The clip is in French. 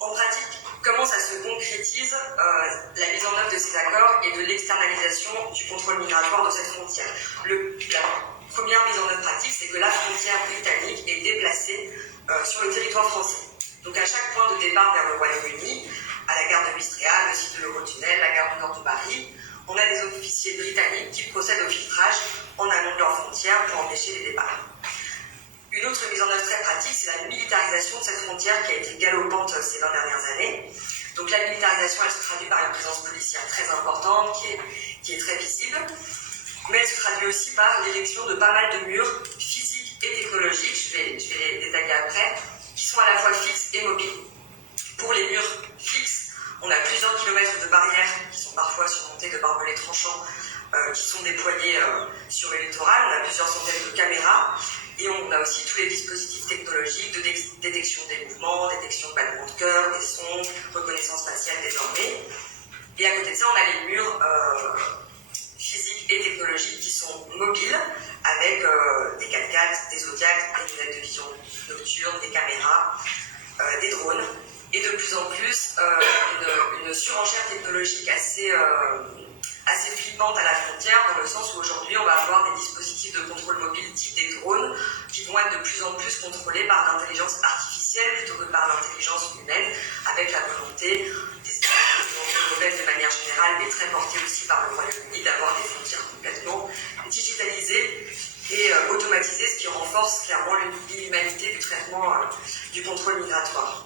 En pratique, comment ça se concrétise la mise en œuvre de ces accords et de l'externalisation du contrôle migratoire de cette frontière? La première mise en œuvre pratique, c'est que la frontière britannique est déplacée sur le territoire français. Donc à chaque point de départ vers le Royaume-Uni, à la gare de Ouistreham, le site de l'Eurotunnel, la gare du Nord de Paris, on a des officiers britanniques qui procèdent au filtrage en amont de leurs frontières pour empêcher les départs. Une autre mise en œuvre très pratique, c'est la militarisation de cette frontière qui a été galopante ces 20 dernières années. Donc la militarisation, elle se traduit par une présence policière très importante, qui est très visible, mais elle se traduit aussi par l'érection de pas mal de murs physiques et technologiques, je vais les détailler après, qui sont à la fois fixes et mobiles. Pour les murs fixes, on a plusieurs kilomètres de barrières qui sont parfois surmontées de barbelés tranchants qui sont déployés sur le littoral. On a plusieurs centaines de caméras et on a aussi tous les dispositifs technologiques de détection des mouvements, détection de battements de cœur, des sons, reconnaissance faciale désormais. Et à côté de ça, on a les murs physiques et technologiques qui sont mobiles avec des 4x4, des Zodiac, des lunettes de vision nocturne, des caméras, des drones. Et de plus en plus, une surenchère technologique assez flippante à la frontière, dans le sens où aujourd'hui on va avoir des dispositifs de contrôle mobile type des drones qui vont être de plus en plus contrôlés par l'intelligence artificielle plutôt que par l'intelligence humaine, avec la volonté des États européennes de manière générale, mais très portée aussi par le Royaume-Uni, d'avoir des frontières complètement digitalisées et automatisées, ce qui renforce clairement l'inhumanité du traitement du contrôle migratoire.